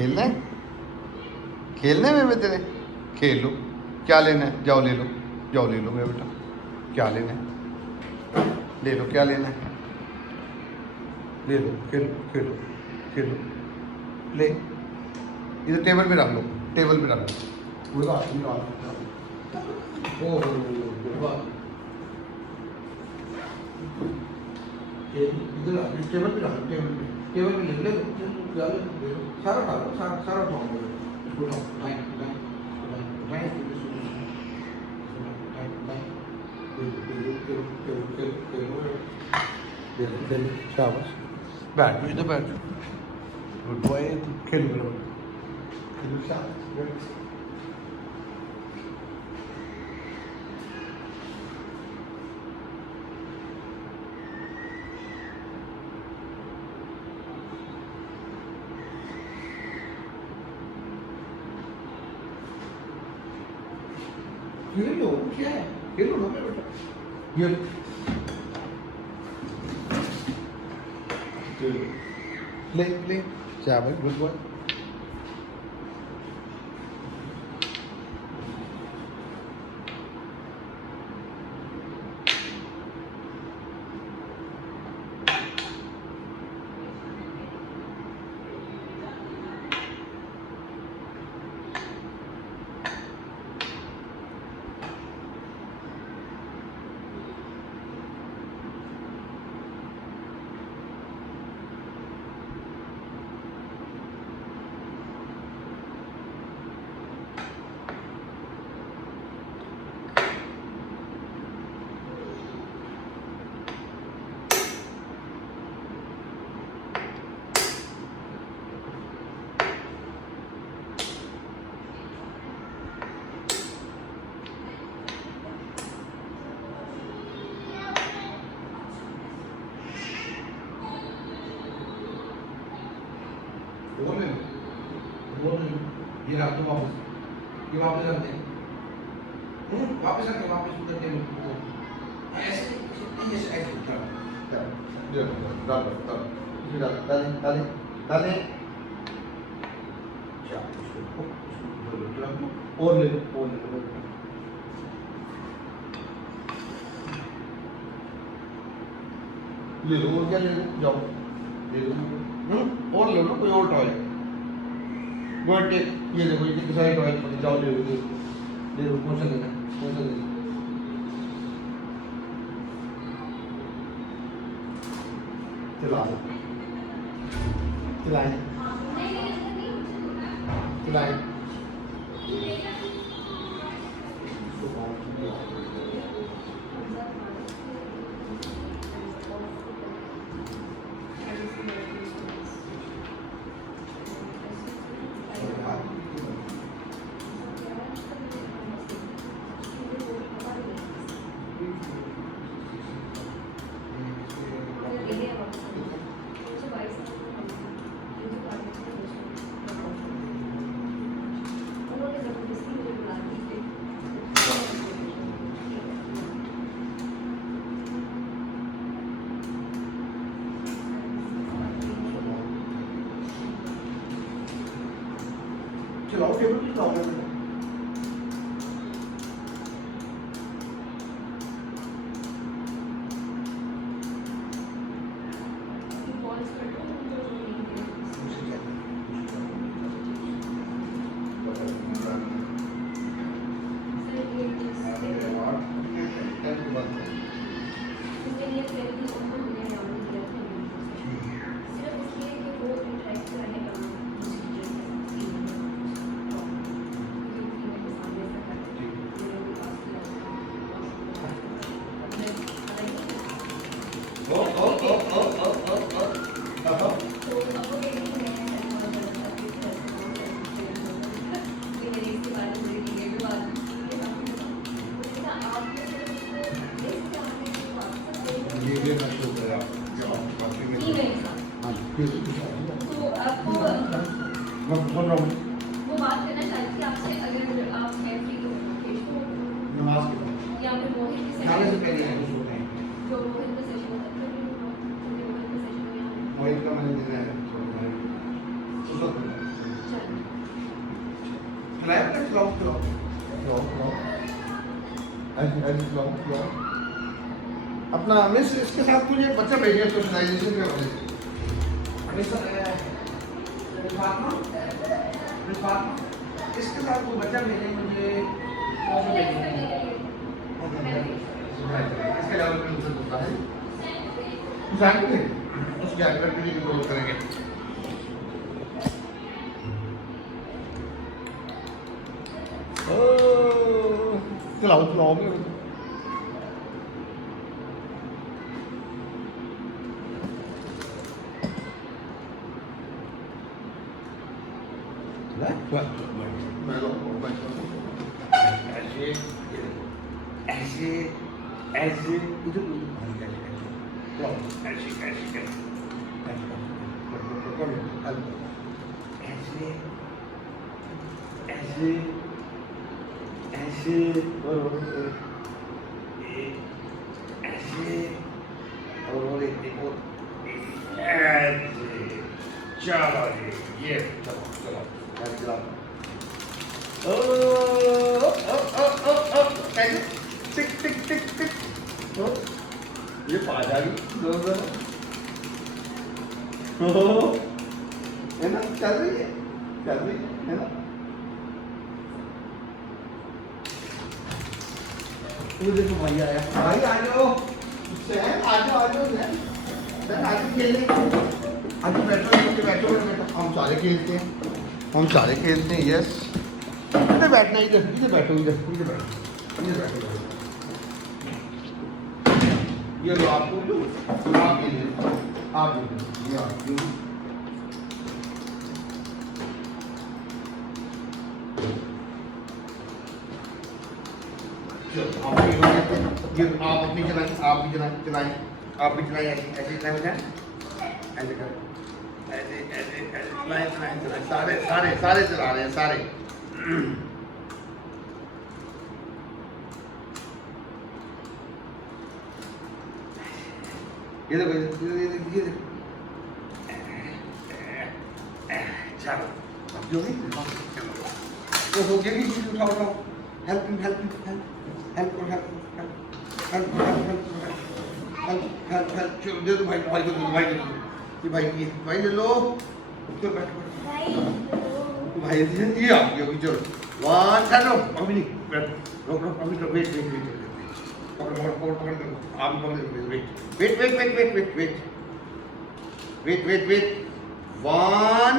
खेलना है, खेलने में भी तेरे, खेल लो। क्या लेना है, जाओ ले लो, जाओ ले लो मेरा बेटा। क्या लेना है, ले लो, क्या लेना है, ले लो, खेलो खेलो खेलो। ले, इधर टेबल पे रख लो, टेबल पे रख लो। गुड बात, गुड बात। ओ गुड बात। इधर टेबल पे रख लो, टेबल पे, टेबल पे ले लो, ले लो, सारा खा लो, सारा सारा उठाओ, इसको उठाओ, उठाएं उठाएं उठाएं उठाएं। शाबाश, बैठ जाओ, इधर बैठ जाओ। गुड बॉय, खेलो खेलो खेलो, शाबाश। खेलो, क्या है, खेलो ना मेरा बेटा। ये ले ले, शाबाश, गुड बॉय। ये रख दो वापस, ये वापस रख दे, वापस रख दे, वापस उधर टेबल पे ऐसे ऐसे ऐसे डाल डाल डाल। और ले ले लो, और क्या ले लो, जाओ ले लो, और ले लो, कोई और टॉय। गुड, ये देखो, ये कितने सारे टॉय पड़े, जाओ ले लो, ले लो, कौन सा लेना, कौन सा लेना। चला चलाएं चलाएं। चलाओ, टेबल पे चलाओ। तो आपको वो बात करना चाहती थी आपसे, अगर आप फ्री तो नमाज या फिर मोहित की सेशन, जो मोहित का सेशन होता है, मोहित का मैंने देना है। खिलाया ना, खिलाओ खिलाओ खिलाओ खिलाओ, ऐसे ऐसे खिलाओ खिलाओ। अपना मिस इसके साथ मुझे बच्चा भेजिए सोशलाइजेशन के वजह से। इसके साथ कोई बच्चा भेजिए मुझे, इसके अलावा कोई मुझसे बोलता है उसके आगे भी कंट्रोल करेंगे। खिलाओ खिलाओ मेरे को। ऐसे ऐसे इधर ऐसे ऐसे ऐसे ऐसे ऐसे और एक और ऐसे। चलो जी, ये चलो चलो चलो। ओ ओ ओ ओ ओ कैसे टिक टिक टिक टिक। ओ ये पाँच आ गई दो दो। ओ है ना, चल रही है ना। वो देखो भाई आया, भाई आ जाओ, आ जाओ आ जाओ खेलने। आज बैठो बैठो, हम सारे खेलते हैं, यस। इधर बैठना, इधर बैठो, इधर बैठो। ये लो आपको, आप ये ये आपकी। आप अपनी चलाएं, आप भी चलाएं, ऐसे चलाएं हो जाए, ऐसे करें, ऐसे चलाएं, सारे चला रहे हैं सारे। ये देखो ये देखो, चलो अब जो भी वो हो गया कि उठाओ, हेल्प चलो दे दो भाई को दे दो, भाई ले लो, चलो बैठो भाई, ये आ गया। चलो वन चलो, अभी नहीं बैठो, रोक अभी तो वेट आप वेट 1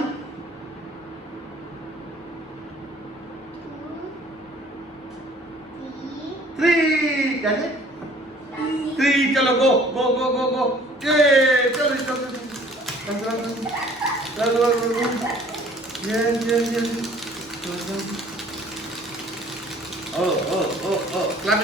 3 कैसे 3 चलो गो चलो clap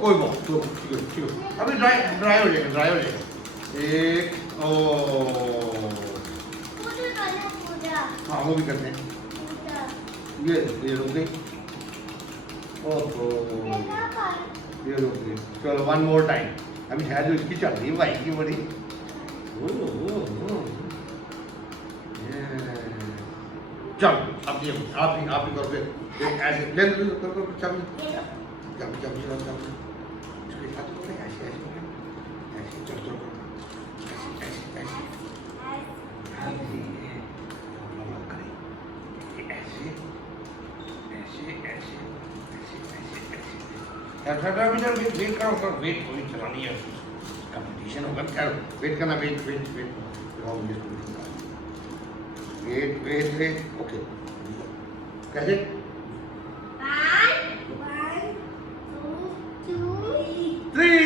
कोई बात अभी ड्राई हो जाएगा एक हाँ वो भी करते हैं ये रुक गई ये रुक गई चलो वन मोर टाइम अभी है जो इसकी चल रही है भाई की बड़ी चल अब ये आप ही करो फिर ऐसे ले लो करो चल इसके साथ ऐसे चल वेट करो वेट चलानी है कंपटीशन होगा क्या वेट करना वेट ओके कैसे 1 2 3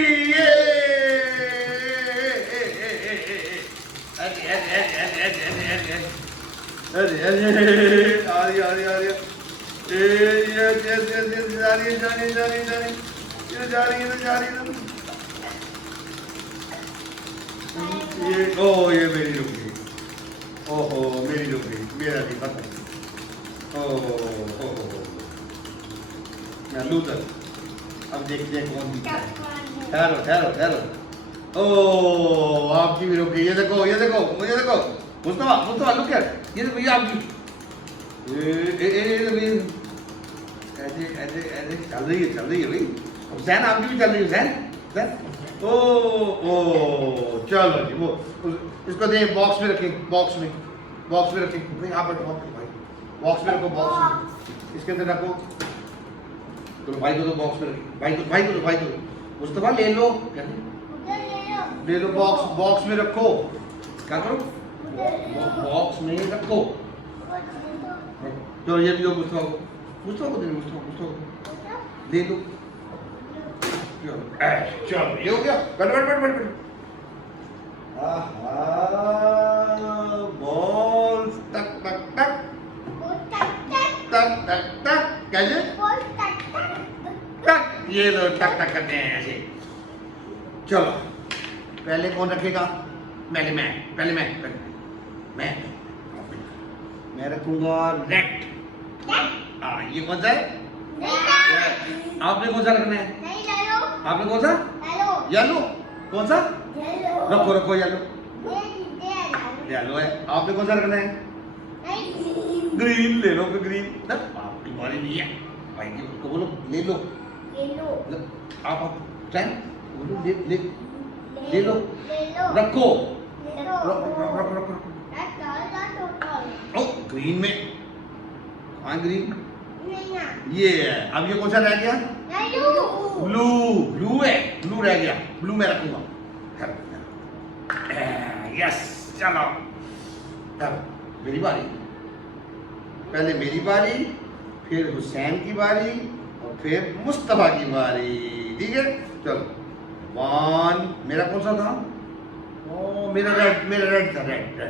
ये मेरी रुक गई ओहो मेरी रुक गई मेरा नहीं पता ओहो लूजर। अब देखते हैं कौन जीतता है। ठहरो ठहरो ठहरो। ओ आपकी भी रुक गई। ये देखो ये देखो मुझे देखो। मुस्तफा मुस्तफा लुक यार, ये देखो ये आपकी। ऐसे ऐसे ऐसे चल रही है भाई। हुसैन आपकी भी चल रही है हुसैन। ओ चलो जी वो इसको दे बॉक्स में रखें, बॉक्स में रखें भाई। आप बैठो भाई, बॉक्स में रखो, बॉक्स में इसके अंदर रखो। तो भाई को तो बॉक्स में रखें, भाई को मुस्तफा ले लो, ले लो बॉक्स में रखो। क्या करो बॉक्स में रखो। चलो ये भी हो मुस्तफा को दे, मुस्तफा ले लो। चलो ये हो गया। बैठ बॉल टक टक टक टक टक टक कैसे टक। ये लो टक टक करते हैं ऐसे। चलो पहले कौन रखेगा? पहले मैं रखूंगा रेड। ये कौन सा है? आपने कौन सा रखना है? आपने कौन सा? येलो। कौन सा? रखो येलो है। आपने कौन सा रखना है? ग्रीन ले लो ग्रीन। आपकी बारी नहीं है भाई जी, उसको बोलो ले लो। आप बोलो ले लो रखो। ओ ग्रीन में हाँ ग्रीन ये है। अब ये कौन सा रह गया? ब्लू है। ब्लू रह गया, ब्लू मैं रखूंगा। यस चलो मेरी बारी। पहले मेरी बारी, फिर हुसैन की बारी और फिर मुस्तफा की बारी। ठीक है चलो। वन मेरा कौन सा था? ओ मेरा रेड था। रेड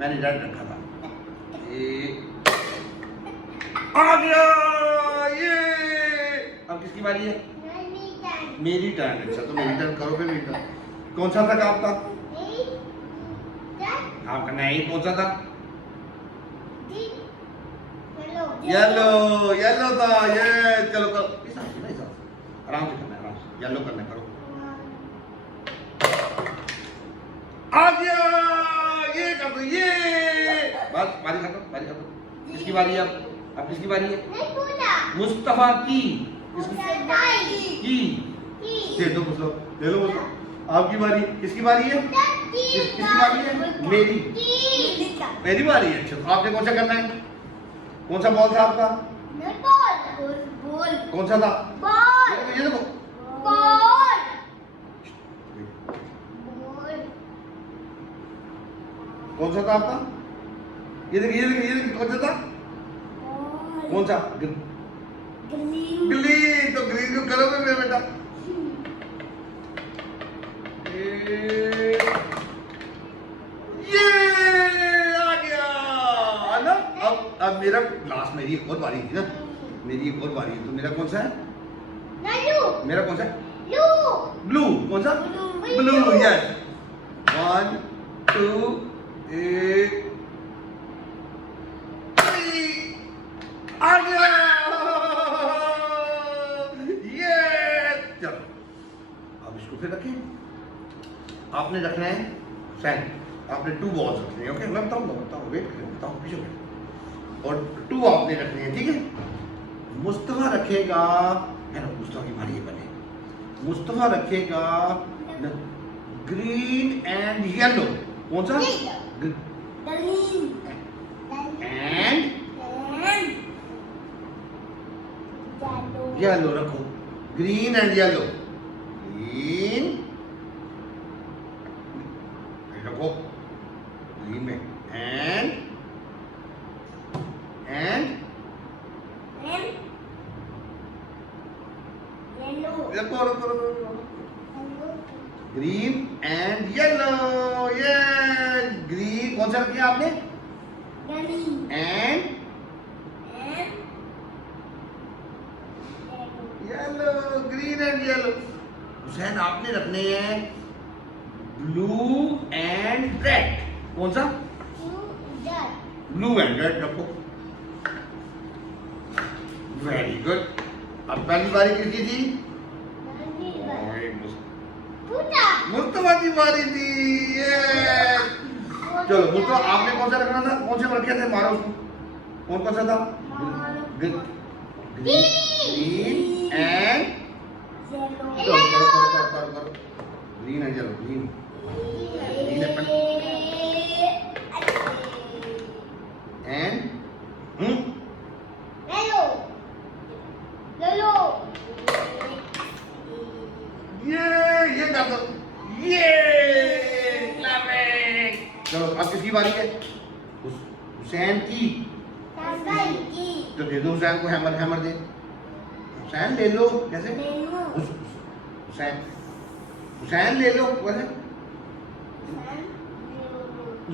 मैंने रेड रखा था। आ गया ये। अब किसकी बारी है? मेरी टर्न। अच्छा तो मेरी टर्न करो फिर। मेरी टर्न कौन सा था आपका? आपका नहीं कौन सा था? येलो था ये। चलो करो आराम से करना है, आराम से येलो करना है। करो आ गया ये कर दो ये। बस बारी खत्म। किसकी बारी है अब किसकी बारी है? मुस्तफा की। दे दो मुस्तफा, ले लो मुस्तफा। आपकी बारी। किसकी बारी है? किसकी बारी है? मेरी बारी है। अच्छा तो आपने कौन सा करना है? कौन सा बॉल था आपका? कौन सा था? ये देखो कौन सा था आपका? ये देखिए कौन सा था? कौन सा? ग्रीन। तो ग्रीन को करोगे मेरे बेटा। ये आ गया ना। अब मेरा लास्ट मेरी एक और बारी थी ना। मेरी एक और बारी है। तो मेरा कौन सा है? मेरा कौन सा है? ब्लू। कौन सा? Blue yes. 1 2 3 आ गया ये। चलो अब इसको फिर रखें। आपने रखना है फैन। आपने 2 बॉल्स रखने हैं। ओके मैं बताऊंगा वेट करें। बताओ पीछे और 2 आपने रखने हैं। ठीक है मुस्तफा रखेगा है ना। मुस्तफा की बारी है पहले। मुस्तफा रखेगा ग्रीन एंड येलो। कौन सा? एंड येलो रखो। Green and yellow. ग्रीन रखो ग्रीन में एंड रखो ग्रीन एंड येलो। ये ग्रीन कौन सा रखिए आपने? And yellow. Green and yellow. Hussain आपने रखने हैं ब्लू एंड रेड। कौन सा? ब्लू एंड रेड रखो। Very good. अब पहली बारी किसकी थी? मुस्तफा की बारी थी। ये चलो मुस्तफा, आपने कौन सा रखना था? कौन से रखे थे? मारो उसको। कौन सा था? ग्रीन एंड करो। Green and yellow. Green Apple and ये कर दो। ये चलो अब किसकी बारी है? हुसैन की। तो दे दो हुसैन को, हैमर दे। हुसैन ले लो। कैसे? हुसैन ले लो। कैसे?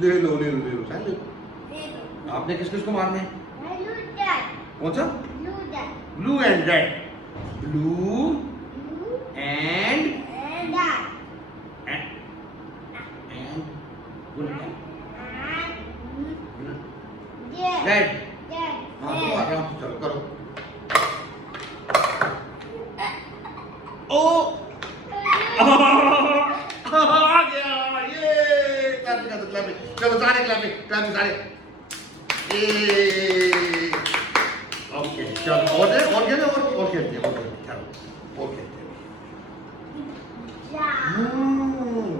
ले लो हुसैन ले लो। आपने किस किस को मारना है? कौन सा? Blue and red. Blue and red. हाँ तो आराम से चलो करो। ओ आ गया। ये क्लैपिंग। चलो सारे क्लैपिंग सारे। ओके चलो और खेलते हैं।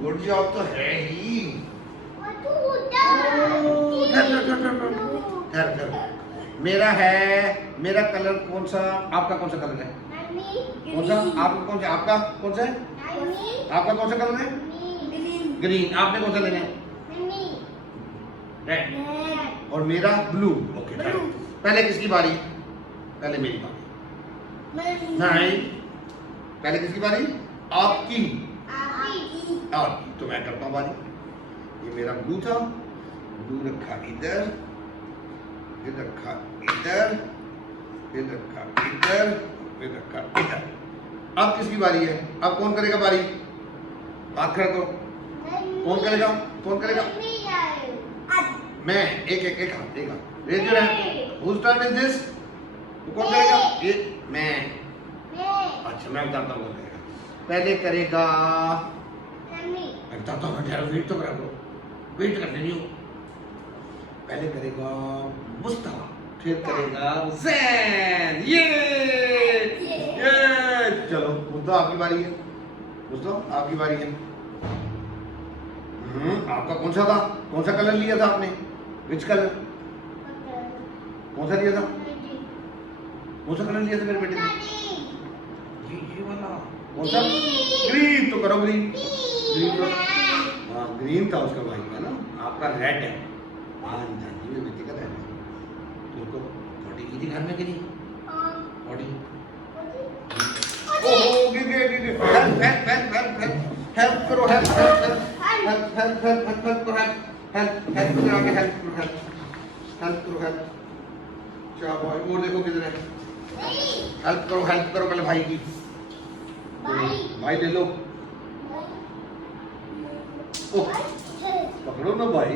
गुड जॉब तो है ही। ठहर। मेरा कलर कौन सा? आपका कौन सा कलर है? कौन सा? आपका कौन सा? आपका कौन सा है? आपका कौन सा कलर है? ग्रीन। आपने कौन सा लेना है? रेड। और मेरा ब्लू। ओके पहले किसकी बारी? पहले मेरी बारी। नहीं, पहले किसकी बारी? आपकी। तो मैं करता हूँ बारी। ये मेरा ब्लू था। ब्लू रखा इधर, फिर रखा इधर, फिर रखा इधर, फिर रखा इधर। अब किसकी बारी है? अब कौन करेगा बारी? हाथ खड़ा करो। कौन करेगा? मैं। एक हाथ। Raise your hand. Whose turn is this? कौन करेगा? ये मैं। अच्छा मैं बताता हूँ कौन करेगा। पहले करेगा मैं बताता हूँ। वेट तो करा करो। वेट करने नहीं हो। पहले करेगा मुस्तफा, फिर करेगा हुसैन। ये चलो मुस्तफा आपकी बारी है। आपकी बारी है। आपका कौन सा था? कौन सा कलर लिया था आपने? Which colour? कौन सा लिया था? कौन सा कलर लिया था मेरे बेटे ने? ये वाला। कौन सा? ग्रीन। तो करो ग्रीन। हाँ ग्रीन था उसका भाई का ना। आपका रेड है। हाँ जी मेरे बेटे का रेड है। तो उसको बॉडी की थी घर में गिरी। बॉडी। ओह गिर गए। हेल्प करो। हेल्प करो। क्या भाई वो देखो किधर है? हेल्प करो पहले भाई की। भाई ले लो। पकड़ो ना भाई।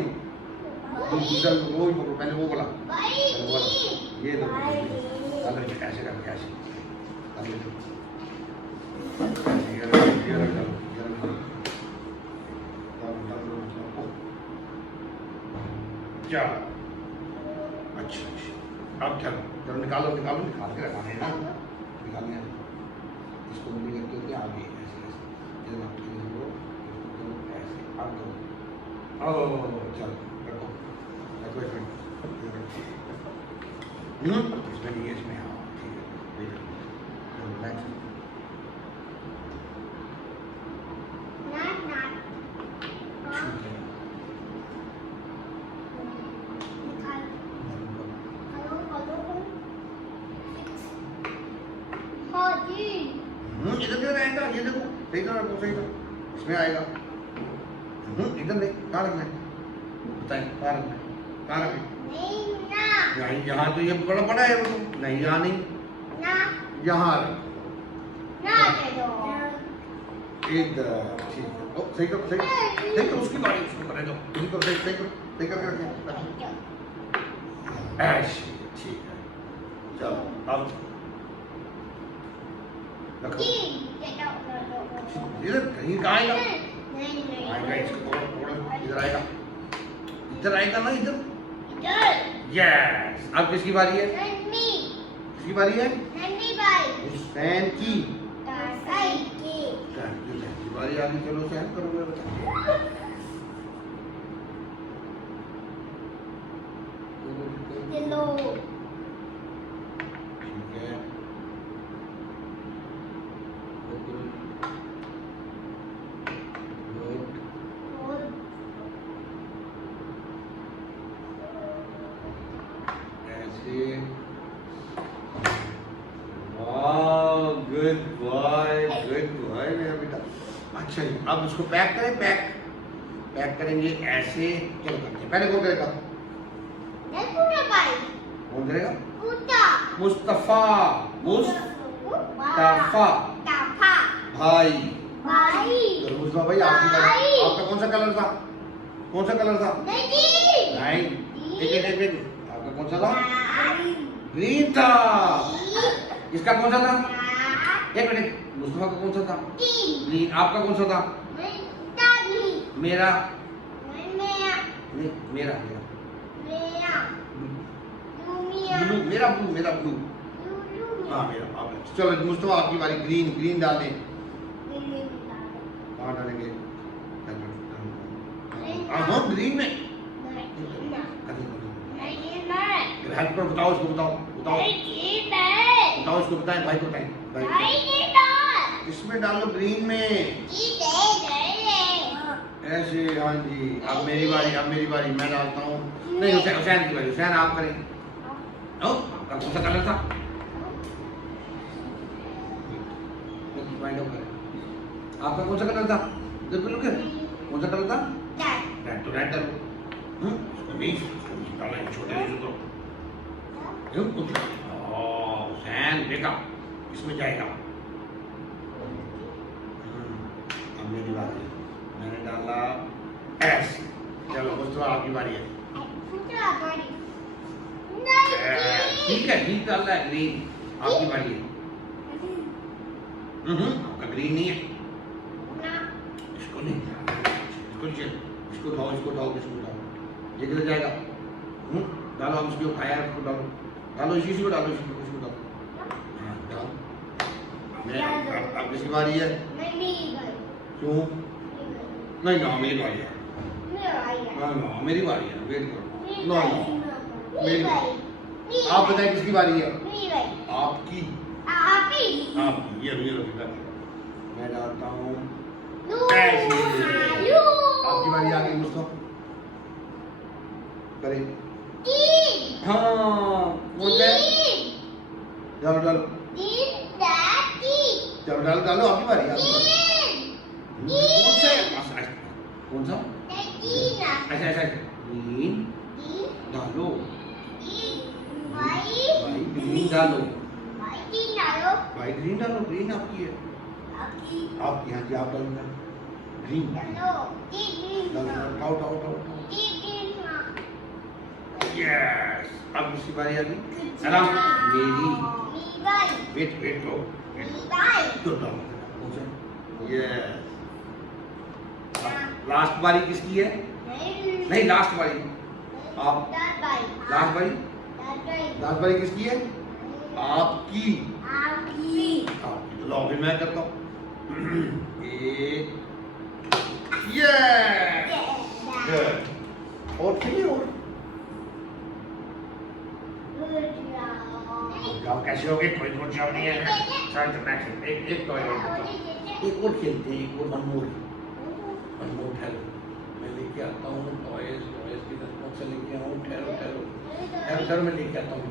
दूसरा रोज पकड़ो। पहले वो बोला। ये लो। ऐसे कर कैसे? क्या? अच्छा अब चलो निकालो निकाल के रखाना है ना। निकालने इसको नहीं करके आगे ऐसे अब चलो रखो इसमें नहीं है इसमें। हाँ ठीक है। इधर रहेगा। ये देखो सही तो इसमें आएगा। इधर नहीं। कहाँ रखना है बताइए? कहाँ रखना है? कहाँ रखें? नहीं यहाँ तो ये बड़ा बड़ा है। वो नहीं यहाँ नहीं। यहाँ रखो। इधर ठीक है। सही करो। उसकी बारी उसको करे दो। सही करके रखें। ऐसे ठीक है। चलो अब रखो इधर, कहीं कहाँ आएगा? आएगा इसको थोड़ा इधर आएगा, इधर आएगा ना, इधर। यस, अब किसकी बारी है? किसकी बारी है? हुसैन की बारी आ गई। चलो हुसैन करोगे बेटा। ठीक है, गुड बॉय मेरा बेटा। अच्छा जी, अब इसको पैक करें। पैक करेंगे ऐसे। चलो करते हैं। पहले कौन करेगा? कौन करेगा? मुस्तफा भाई। चलो मुस्तफा भाई, आपकी बारी। आपका कौन सा कलर था? नहीं, एक आपका कौन सा था? ग्रीन था। इसका कौन सा था? एक मिनट, मुस्तफा का कौन सा था? ग्रीन। आपका कौन सा था? मेरा नहीं, मेरा ब्लू। हाँ मेरा। चलो मुस्तफा आपकी बारी। ग्रीन डालें। कहाँ डालेंगे? हाँ ग्रीन में। हेल्प करो, बताओ इसको, बताओ इसको, बताएं भाई को, बताएं भाई। इसमें डालो, ग्रीन में ऐसे। हाँ जी, अब मेरी बारी। मैं डालता हूँ। नहीं, हुसैन की बारी। हुसैन आप करें। आपका कौन सा कलर था? आपका कौन सा कलर था? कौन सा कलर था? रेड। तो रेड डालो। छोटे हुसैन देखा, इसमें जाएगा। अब मेरी बारी। मैंने डाला ऐसे। चलो दोस्तों, आपकी बारी है। ठीक है, डालना है ग्रीन। आपकी बारी है। आपका ग्रीन नहीं है। इसको नहीं, इसको उठाओ। ये किधर जाएगा? डालो, हम इसको खाया, इसको डालो। इसी को डालो। हाँ डालो। अब किसकी बारी है? क्यों? नहीं ना, मेरी बारी है। मेरी बारी है। वेट करो। मेरी बारी। आप बताएं किसकी बारी है? आपकी। ये बेटा, मैं डालता हूँ। आपकी बारी आ गई मुस्तफा, करें। हाँ डालो। चलो डालो, आपकी बारी। कौन सा? अच्छा, ग्रीन डालो। भाई ग्रीन डालो। ग्रीन आपकी है। आपकी। हाँ जी, आप डालो ग्रीन। उठाओ। यस, अब दूसरी बारी आ गई। मेरी। वेट लो। यस, लास्ट बारी किसकी है? नहीं, लास्ट बारी आप। लास्ट बारी किसकी है? आपकी। लो फिर मैं करता हूँ। यस, और चाहिए और आप कैसे हो गए? कोई जॉब नहीं है। एक और खेलते हैं। एक और अनमोल ठहरो, मैं लेके आता हूँ टॉयज की तरफ से लेके आऊँ। ठहरो, मैं लेके आता हूँ।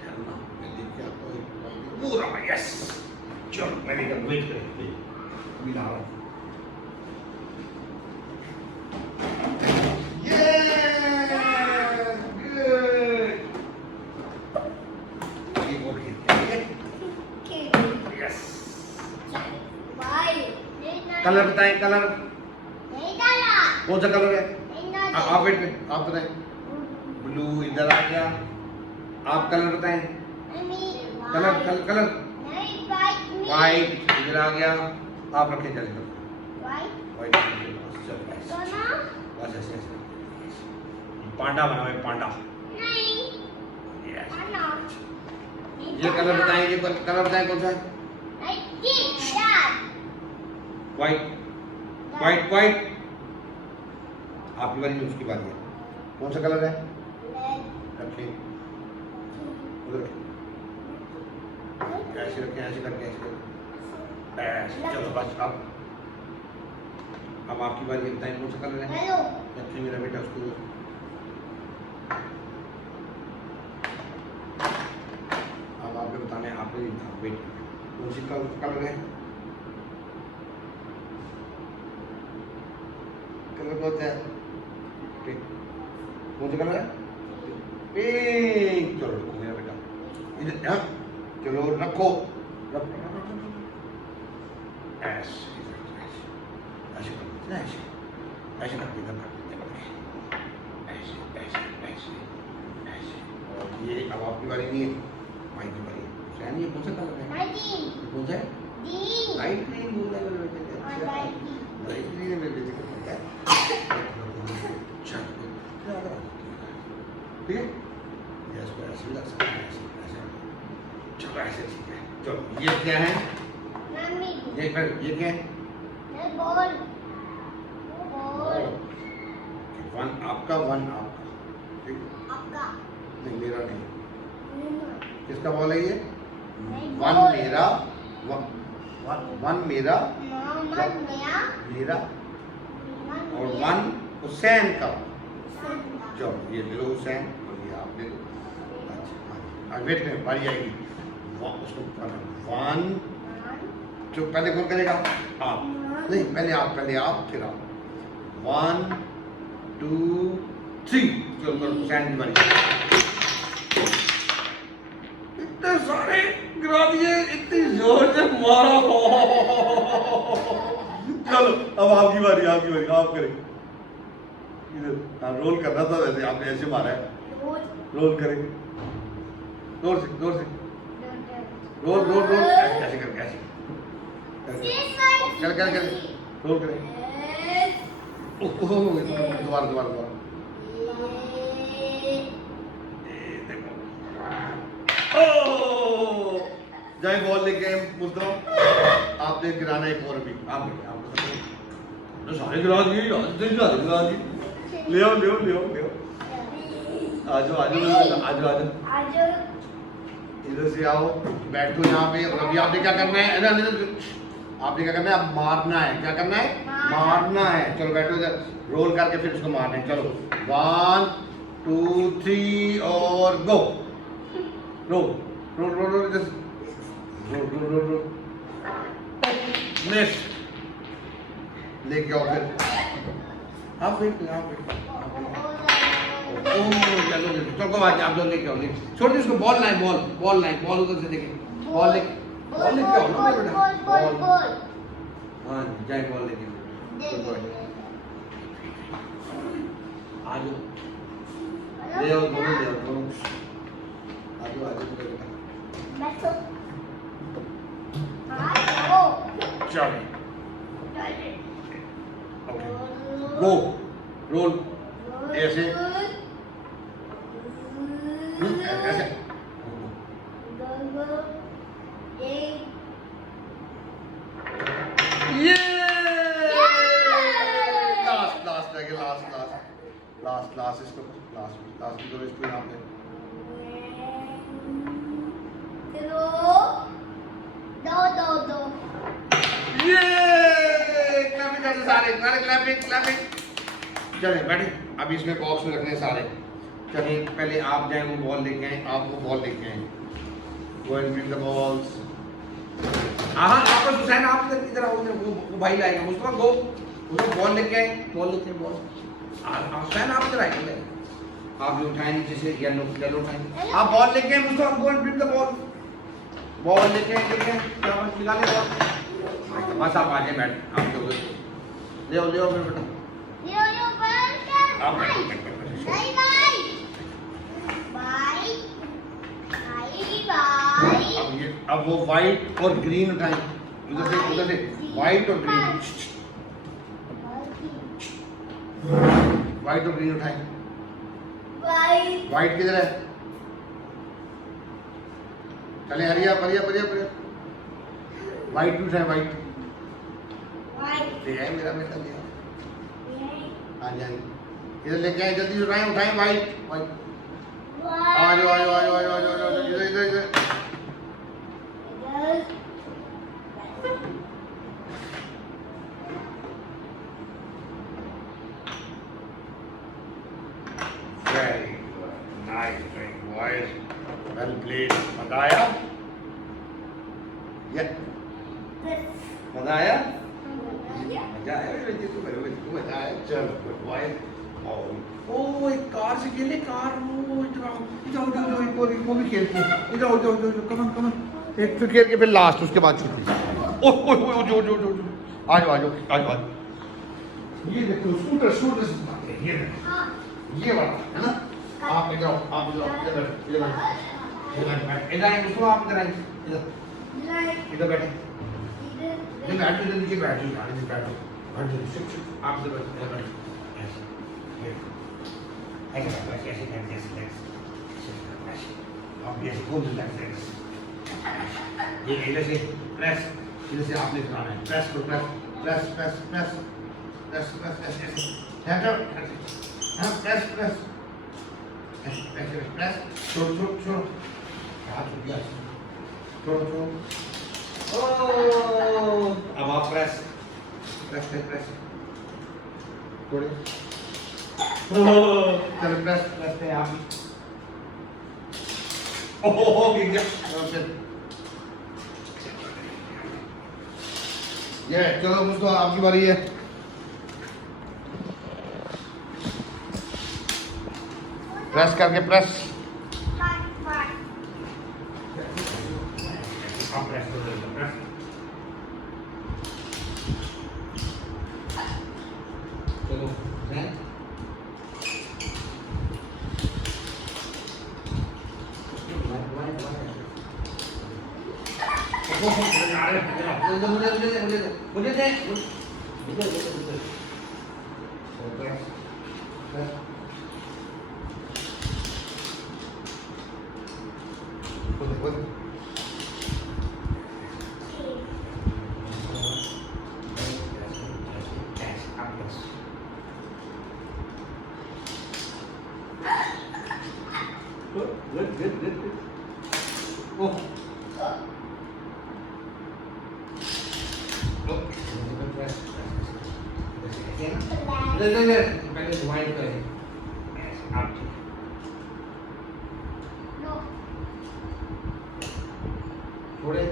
ठहरना, मैं लेके आता हूँ पूरा। यस, चलो मैं लेकर वेट करें। मिला रहा हूँ। कलर बताएं। कलर कौन सा कलर है? आप वेट में, आप बताएं। ब्लू इधर आ गया। आप कलर बताएं। कलर वाइट इधर आ गया, आप रखें जल्दी White. वाइट चलो ऐसे Gonna. बस ऐसे ऐसे पांडा बनाओ एक पांडा नहीं. Yes. Gonna. ये कलर बताएं, ये कलर बताएं कौन सा है? I did that. White white white आपकी बारी नहीं, उसकी बारी है। कौन सा कलर है? Red. रखिए उधर रखिए, ऐसे रखें, ऐसे करके ऐसे ऐसे चलो बस अब आपकी बारी है, बताएं कौन सा कलर है? Hello. रखिए मेरा बेटा उसको। अब आपने बताने, आपने नहीं था, वेट कौन सी कलर है? कलर कौन सा है? पिंक। कौन सा कलर है? पिंक। चलो रखो मेरा बेटा इधर, हाँ चलो रखो रखो ऐसे ऐसे ऐसे ऐसे करके इधर कर देते ऐसे ऐसे ऐसे ऐसे। और ये अब आपकी बारी नहीं है, माई की बारी है। सैन ये कौन सा कलर है? My team. कौन सा है? D. लाइट ग्रीन बोला है मेरे बेटे। और white D. लाइट ग्रीन है मेरे बेटे को पता है। ठीक है, ये इसको ऐसे भी लग सकता है, ऐसे ऐसे। चलो ऐसे ठीक है। चलो ये क्या है? Mommy. ये क्या है? The ball. Ball. वन आपका, वन आपका, ठीक है? आपका. नहीं मेरा नहीं, Mama. किसका बॉल है ये? नहीं, वन ball. मेरा, वन मेरा, Mama मेरा. मेरा Mama और मेरा. वन हुसैन का। Santa. चलो ये ले लो हुसैन और ये आप ले लो। अच्छा वेट करें, बारी आएगी। उसको वन, जो पहले कौन करेगा? आप नहीं, पहले आप फिर आप। 1 2 3 चलो करो, हुसैन की बारी। इतने सारे गिरा दिए, इतनी जोर से मारा। चलो अब आपकी बारी, आप करें। इधर हाँ, रोल करना था, वैसे आपने ऐसे मारा है। रोल करेंगे, जोर से रोल ऐसे करके ऐसे चल रोल करें। दोबारा जाए बॉल लेके मुस्तफा, आपने गिराना एक और भी। आप सारे गिरा दिए, ले आओ आजो इधर से आओ, बैठो यहाँ पे। और अभी आपने क्या करना है? आपने क्या करना है? अब मारना है। क्या करना है? मारना है। चलो बैठो इधर, रोल करके फिर उसको मारना है। चलो 1 2 3 और गो। रोल इधर रोल नेक्स्ट लेके आओ फिर। आप वेट चलो आप लोग लेके आओ, छोड़ दी उसको। बॉल लाए, बॉल उधर से देखें। बॉल लेके आओ ना बेटा। बॉल हाँ जाए, बॉल लेके आ जाओ, ले आओ दोनों आ जाओ बेटा। चलो गो, रोल ऐसे ऐसे। ये लास्ट इसको भी करो, इसको यहाँ पे। ये क्लैपिंग करते सारे क्लैपिंग। चलिए बैठे, अब इसमें बॉक्स में रखने सारे। चलिए पहले आप जाए, वो बॉल लेके आए, आपको बॉल लेके आए। Go and bring the balls. हाँ आप हुसैन, आप इधर आओ, वो भाई लाएगा मुस्तफा। गो उसको बॉल लेके आए, बॉल हुसैन आप इधर आए। आप भी उठाए नीचे से, येलो उठाएंगे। आप बॉल लेके आए Mustafa, go and bring the ball लेके आए। क्या बात, निकाले बॉल। बस आप आ जाए, बैठ आप लोग ले आओ मेरे बेटा। आप बैठो। अब ये अब वो व्हाइट और ग्रीन उठाएं, उधर से व्हाइट और ग्रीन, व्हाइट और ग्रीन उठाएं। व्हाइट किधर है? चले हरिया हरिया हरिया हरिया, व्हाइट भी उठाएं, व्हाइट है मेरा बेटा, ले आ जाए इधर लेके आए, जल्दी उठाएं उठाएं व्हाइट व्हाइट, आ जाओ आ जाओ आ जाओ आ जाओ आ जाओ, इधर इधर इधर। Very good, nice playing boys, well played. मजा आया? मजा आया? मजा आया मेरे बच्चे को, मेरे बच्चे को मजा आया। चलो गुड बॉय। ओ एक कार से खेले, कार वो जाओ वो भी खेलते हैं, जाओ जाओ जाओ कम एक फिर खेल के फिर लास्ट, उसके बाद छुट्टी। ओ जो आ जाओ आ जाओ आ जाओ। ये देखो स्कूटर ये वाला है ना, आप इधर आओ इधर आइए, उसको आप इधर आइए, इधर बैठे, इधर बैठो, इधर नीचे बैठो, इधर बैठो, आप इधर बैठो, आप ऐसे खोल दो ऐसे, ये इधर से प्रेस, इधर से आपने कराना है, प्रेस करो, press press press press press ऐसे ऐसे, हाँ प्रेस प्रेस ऐसे प्रेस, छोड़ो हाथ छूट गया, छोड़ो ओ, अब आप प्रेस प्रेस प्रेस छोड़े, चलो प्रेस प्रेस पे आप, ओह गिर गया, ये चलो मुझको आपकी बारी है। प्रेस करके प्रेस, चलो good. Oh. पहले वाइड करें, आप थोड़े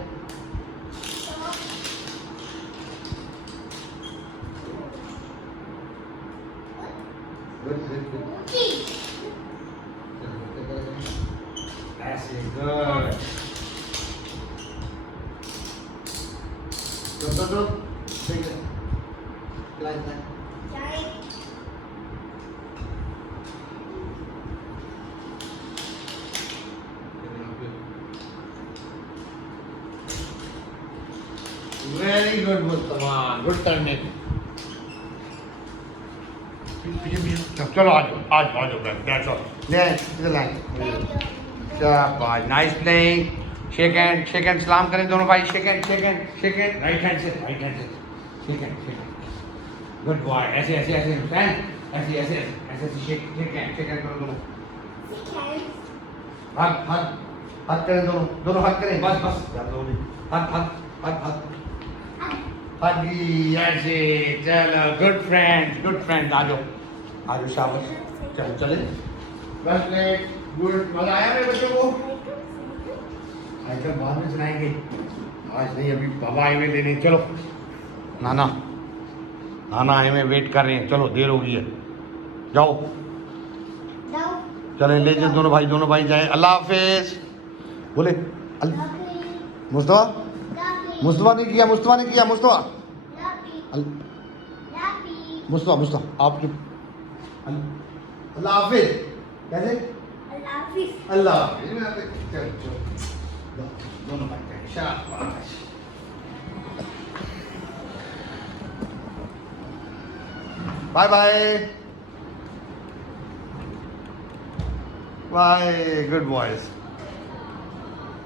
That's it, good. Go. Take it. Like that. Very good, Mustafa. Good turning. चलो आ जाओ that's all. इधर लाइन, शाबाश, नाइस प्लेइंग। शेक हैंड सलाम करें दोनों भाई, शेक हैंड, राइट हैंड से शेक हैंड, गुड बॉय, ऐसे हुसैन, ऐसे शेक हैंड करो दोनों, हाथ करें दोनों हाथ करें, बस हाथ भी ऐसे, चलो गुड फ्रेंड्स, आ जाओ शाबाश, चले बस प्लेट, गुड, मजा आया मेरे बच्चों को? आजकल बाद में सुनाएंगे, आज नहीं, अभी बाबा आए हुए लेने, चलो नाना आए हुए वेट कर रहे हैं, चलो देर हो गई है, जाओ चले ले जाओ दोनों भाई जाए, अल्लाह हाफिज बोले। मुस्तफा ने किया मुस्तफा आप अल्लाह हाफिज कैसे, अल्लाह हाफिज, चलो दोनों भाई शाबाश। Bye bye bye, good boys.